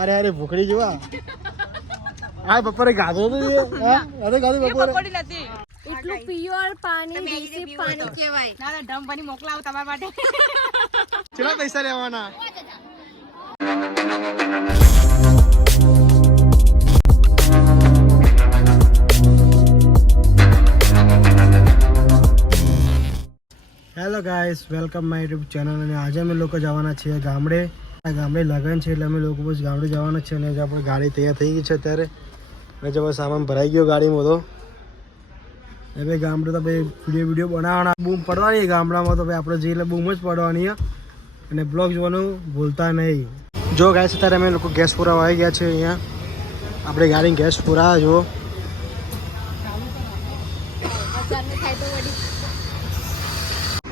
અરે અરે ભૂખડી જોવા? આ બપોરે ગાધો તો એ. હા? અરે ગાધો બપોરે. નથી. એટલું પ્યોર પાણી દેશી પાણી કહેવાય. ના ના ઢમ બની મોકલાવું તમારા માટે. કેટલા પૈસા લેવાના? Hello guys welcome my YouTube channel અને આજે અમે લોકો જવાના છીએ ગામડે. ગામડે લગન છે એટલે અમે લોકો બસ ગામડે જવાના છે અને આજે આપણે ગાડી તૈયાર થઈ ગઈ છે અત્યારે અને જો બસ સામાન ભરાઈ ગયો ગાડીમાં તો એ ભાઈ ગામડે તો ભાઈ વિડીયો વિડીયો બનાવવાના બૂમ પડવાની છે ગામડામાં તો ભાઈ આપણે જઈએ એટલે બૂમ જ પડવાની છે અને બ્લોગ જોવાનું ભૂલતા નહીં જો ગાય અત્યારે અમે લોકો ગેસ પુરાવા આવી ગયા છે અહીંયા આપણે ગાડી ગેસ પુરા જો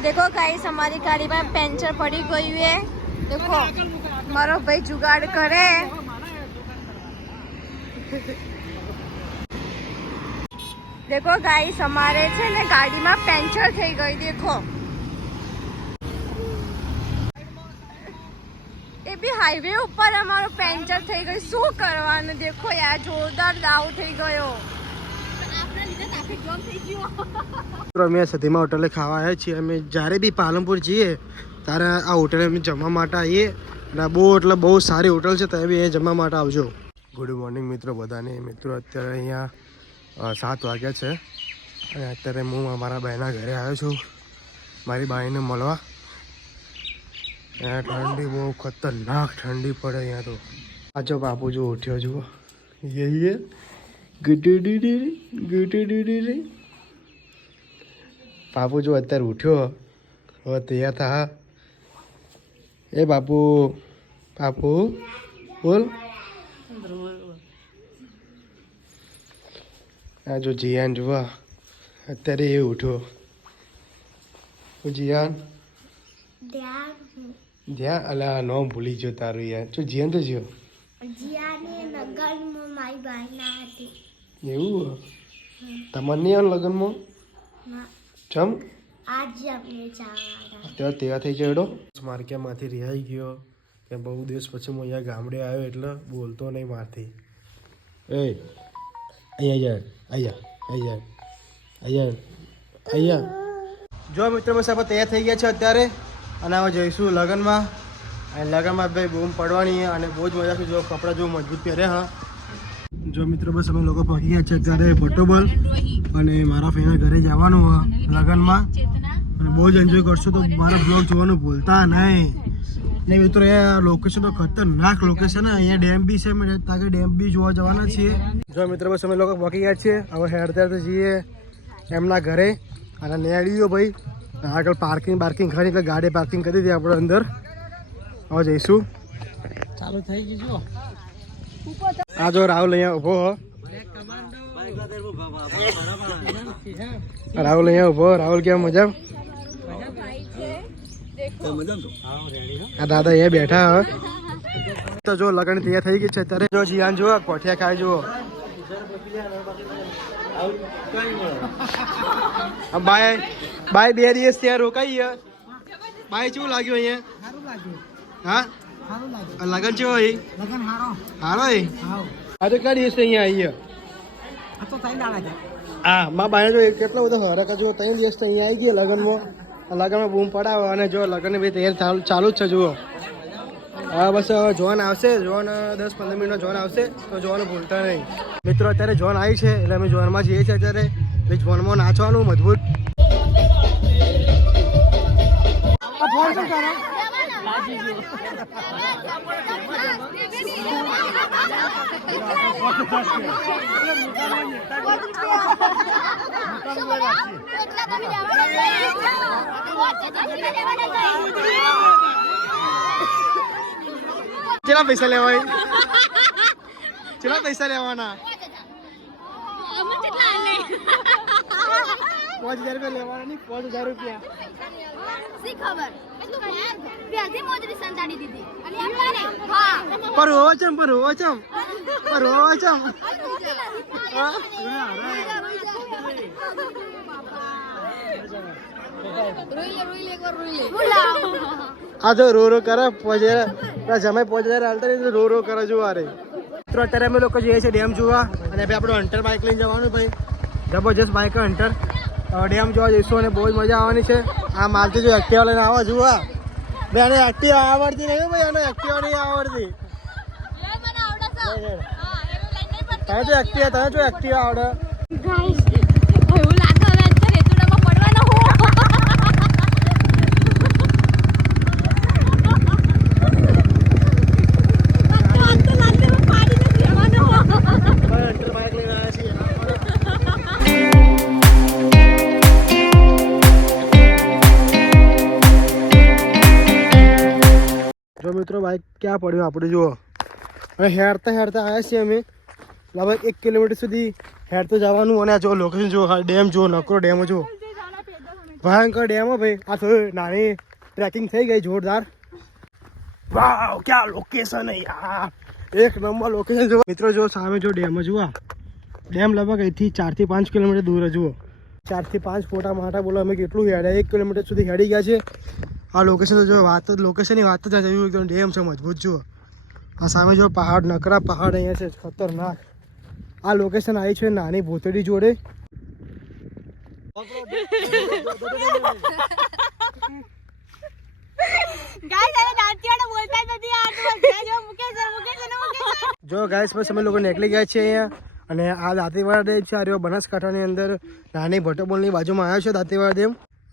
देखो गाइस हमारी गाड़ी में पंचर पड़ी गई है દેખો, મારો ભાઈ જુગાડ કરે. દેખો ગાઈસ અમારે છે ને ગાડીમાં પેન્ચર થઈ ગઈ, દેખો. એ બી હાઈવે ઉપર અમારો પેન્ચર થઈ ગઈ. શું કરવાનું, દેખો યાર, જોરદાર દાવ થઈ ગયો. અમે સધીમાં હોટલે ખાવા આવ્યા છીએ. અમે જ્યારે બી પાલનપુર જઈએ ત્યારે આ હોટલે અમે જમવા માટે આવીએ. અને બહુ એટલે બહુ સારી હોટલ છે તમે બી અહીંયા જમવા માટે આવજો. ગુડ મોર્નિંગ મિત્રો, બધાને. મિત્રો, અત્યારે અહીંયા સાત વાગ્યા છે. અને અત્યારે હું મારા બહેના ઘરે આવ્યો છું. મારી બાઈને મળવા. ઠંડી બહુ ખતરનાક ઠંડી પડે અહીંયા તો. આ જો બાપુ જો ઉઠ્યો જુઓ. યે બાપુ જો અત્યારે ઉઠ્યો. હવે તૈયાર થા. એ બાપુ બાપુ બોલ. આ જો જીયાન જુઓ અત્યારે એ ઉઠો. જીયાન. જ્યાં અલા નો ભૂલી ગયો તારું યાર. જો જીયાન તો હતી. એવું? તમારે નહીં લગ્નમાં? ચમ? અત્યારે તૈયાર થઈ ગયો એડો માર્કેટમાંથી રિહાઈ ગયો કે બહુ દિવસ પછી હું અહીંયા ગામડે આવ્યો એટલે બોલતો નહીં મારથી. એ, અહીંયા અહીંયા અહીંયા અહીંયા અહીંયા. જો મિત્રો, બસ આપણે તૈયાર થઈ ગયા છે અત્યારે. અને હવે જઈશું લગ્નમાં. અને લગ્નમાં ભાઈ બૂમ પડવાની અને બહુ જ મજા છે જો કપડાં જો મજબૂત પહેરે હા. જો મિત્રો, બસ અમે લોકો પહોંચી ગયા છે અત્યારે ફોટોબોલ અને મારા ફેના ઘરે જવાનું લગ્નમાં. અને બહુ જ એન્જોય કરશો તો મારો બ્લોગ જોવાનું ભૂલતા નહીં. ને મિત્રો, અહીંયા લોકેશન તો ખતરનાક લોકેશન અહીંયા ડેમ બી છે તાકે ડેમ બી જોવા જવાના છીએ. જો મિત્રો, બસ અમે લોકો પહોંચી ગયા છીએ. હવે હેડતા તો જઈએ એમના ઘરે. અને નેડીઓ ભાઈ. આગળ પાર્કિંગ પાર્કિંગ ખરી ગાડી પાર્કિંગ કરી દીધી આપણે અંદર. હવે જઈશું. ચાલુ થઈ ગયું આ જો રાહુલ અહીંયા ઊભો રાહુલ અહીંયા ઊભો રાહુલ કેમ મજા દાદા અહીંયા બેઠા હો. તો જો લગન તૈયાર થઈ ગઈ છે, અત્યારે જો જીયાન જુઓ, કોઠિયા ખાઈ જુઓ. બાય બાય બે દિવસ ત્યાં રોકાઈ બાય શું લાગ્યું અહીંયા? હા? આ લગન કેવો લગન હારો. અહીં આ તો કયા દિવસે અહીંયા આવી હા માં બાને જો કેટલો બધો હરક જો ત્રણ દિવસ તો અહીંયા આવી ગયા લગ્નમાં. લગનમાં બૂમ પડાવે અને જો લગ્ન બી તૈયાર ચાલુ જ છે જુઓ. હા બસ જોન આવશે જોન દસ પંદર મિનિટનો જોન આવશે તો જોવાનું ભૂલતા નહીં. મિત્રો અત્યારે જોન આવી છે એટલે અમે જોનમાં જઈએ છીએ અત્યારે. એટલે જોનમાં નાચવાનું મજબૂત. ફોન શું કરો? કેટલા પૈસા લેવાય? કેટલા પૈસા લેવાના? પાંચ હજાર રૂપિયા લેવાના નહીં પાંચ હજાર રૂપિયા. પર હોવા પર હોવા હા? તો જો રો રો કરે પહોંચે પેલા જમાઈ પહોંચે હજાર હાલતા નહીં રો રો કરે જોવા રે. મિત્રો અત્યારે અમે લોકો જઈએ છીએ ડેમ જોવા. અને આપણું હન્ટર બાઇક લઈને જવાનું ભાઈ. જબરજસ્ત બાઇક હન્ટર ડેમ જોવા જઈશું અને બહુ જ મજા આવવાની છે. આ માલતી જો એક્ટિવા લઈને આવો જોવા બે એને એક્ટિવા આવડતી નહીં હો ભાઈ એને એક્ટિવા નહીં આવડતી. તમે જો એક્ટિવા તમે જો એક્ટિવા આવડે. જો મિત્રો બાઇક ક્યાં પડ્યું આપણે? જુઓ. અને હેરતા હેરતા આવ્યા છીએ અમે. લગભગ એક કિલોમીટર સુધી હેરતો જવાનું અને આ જો લોકેશન જુઓ ડેમ જુઓ, નકરો ડેમ જુઓ. ભયંકર ડેમ ભાઈ. આ થોડી નાની ટ્રેકિંગ થઈ ગઈ, જોરદાર. વાવ, ક્યાં લોકેશન યાર? એક નંબર લોકેશન જુઓ. મિત્રો જો સામે જો ડેમ જુઓ ડેમ લગભગ અહીંથી ચારથી પાંચ કિલોમીટર દૂર જુઓ. ચારથી પાંચ ફોટા માટે બોલો, અમે કેટલું હેડ્યા. એક કિલોમીટર સુધી હેડી ગયા છે. આ લોકેશન તો જો વાત લોકેશનની વાત જ જોયું એકદમ ડેમ છે મજબૂત જુઓ. આ સામે જો પહાડ નકરા પહાડ અહીંયા છે ખતરનાક. આ લોકેશન આવી છે નાની ભૂતડી જોડે. જ ગાઈસ બસ અમે લોકો નીકળી ગયા છીએ અહીંયા. અને આ દાંતીવાડા ડેમ છે આ રહ્યો બનાસકાંઠાની અંદર. નાની ભટોબોલની બાજુમાં આવ્યો છે દાંતીવાડા ડેમ.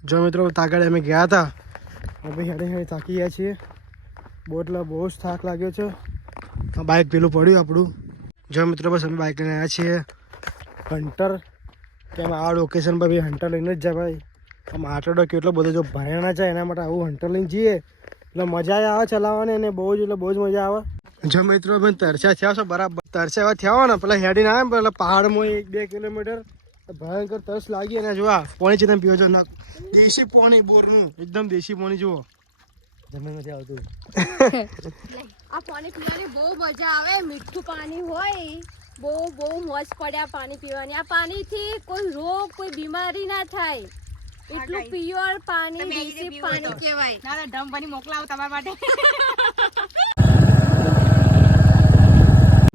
જો મિત્રો તાગડે અમે ગયા હતા. હવે હેડે હેડે થાકી ગયા છીએ. બહુ એટલે બહુ જ થાક લાગ્યો છે. બાઇક પેલું પડ્યું આપણું. જો મિત્રો, બસ અમે બાઇક લઈને આવ્યા છીએ. હન્ટર કેમ આ લોકેશન પર બી હન્ટર લઈને જ જવાય આમ આટલો કેટલો બધો જો ભરાણા જાય એના માટે આવું હન્ટર લઈને જઈએ. એટલે મજા આવે ચલાવવાની અને બહુ જ, એટલે બહુ જ મજા આવે. જો મિત્રો, અમે તરસ્યા થયા છો બરાબર. તરસ્યા એવા થયા ને, પેલા હેડીને આવે ને, પેલા પહાડમાં એક બે કિલોમીટર. ભયંકર તરસ લાગી અને જો આ પાણી છે તમે પીવો છો. ના દેશી પાણી બોરનું. એકદમ દેશી પાણી જુઓ. જમીન નથી આવતું. આ પાણી પીવાની બહુ મજા આવે. મીઠું પાણી હોય. બહુ બહુ મોજ પડે આ પાણી પીવાની. આ પાણીથી કોઈ રોગ કોઈ બીમારી ના થાય. એટલું પ્યોર પાણી દેશી પાણી કહેવાય. ના તો પાણી મોકલાવો તમારા માટે.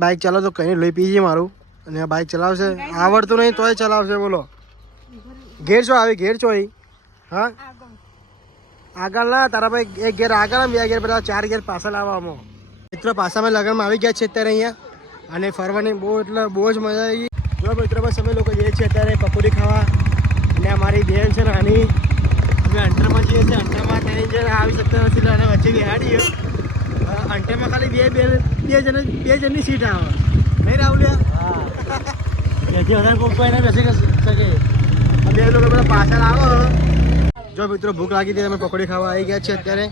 બાઇક ચાલો તો કઈ લઈ પીજે મારું. અને આ બાઇક ચલાવશે. આવડતું નહીં, તોય ચલાવશે, બોલો. ઘેર છો આવી, ઘેર છો હા? આગળ ના, તારા ભાઈ એક ઘેર આગળ બે ઘેર બધા ચાર ઘેર પાછળ આવવામાં મિત્રો પાછામાં લગ્નમાં આવી ગયા છે અત્યારે અહીંયા. અને ફરવાની બહુ એટલે બહુ જ મજા આવી. જો મિત્રો, બસ અમે લોકો જઈએ છીએ અત્યારે પકોડી ખાવા. અને અમારી બેન છે નાની અમે અંટરમાં જઈએ છીએ. અંટરમાં ત્યાં જણ આવી શકતા નથી અને આને વચ્ચે બિહાડીએ. અંટરમાં ખાલી બે બે બે જણ, બે જણની સીટ આવે. નહીં રાહુલિયા એથી વધારે કોઈ કોઈ બેસી શકે. બે લોકો બધા પાછળ આવો જો મિત્રો ભૂખ લાગી હતી અમે પકોડી ખાવા આવી ગયા છે અત્યારે.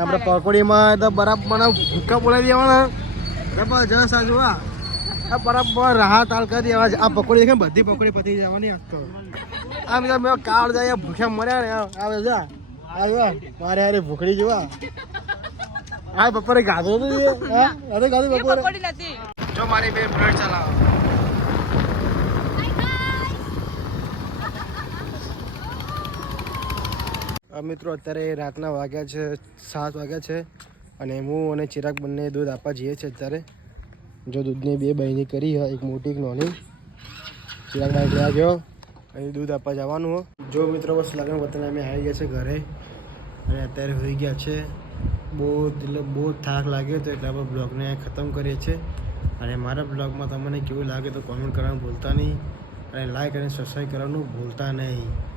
આપણે પકોડીમાં તો બરાબર મને ભૂક્કા બોલાવી દેવાના. જબરજસ્ત આ જોવા આ. બરાબર રાહત હાલ કરી દેવા આ પકોડી દેખે બધી પકોડી પતી જવાની આજ તો. આમ તો મેં કાળ જાય ભૂખ્યા મર્યા ને આવે જા આ. મારે હારે ભૂખડી જોવા આ. બપોરે ગાધો હતું હા? અરે ગાધો બપોરે. નથી. જો મારી બેન બ્રેડ ચલાવો. મિત્રો અત્યારે રાતના વાગ્યા છે, સાત વાગ્યા છે અને હું અને ચિરાગ બંને દૂધ આપવા જઈએ છીએ અત્યારે. જો દૂધની બે બહેની કરી હોય એક મોટી, એક નાની. ચિરાગ બાઈક લેવા ગયો, અહીં દૂધ આપવા જવાનું જો મિત્રો, બસ લગ્ન વતન અમે આવી ગયા છે ઘરે અને અત્યારે હોઈ ગયા છે. બહુ, એટલે બહુ થાક લાગ્યો હતો એટલે આપણે બ્લોગને ખતમ કરીએ છીએ. અને મારા બ્લોગમાં તમને કેવું લાગે તો કોમેન્ટ કરવાનું ભૂલતા નહીં. અને લાઇક અને સબસ્ક્રાઈબ કરવાનું ભૂલતા નહીં.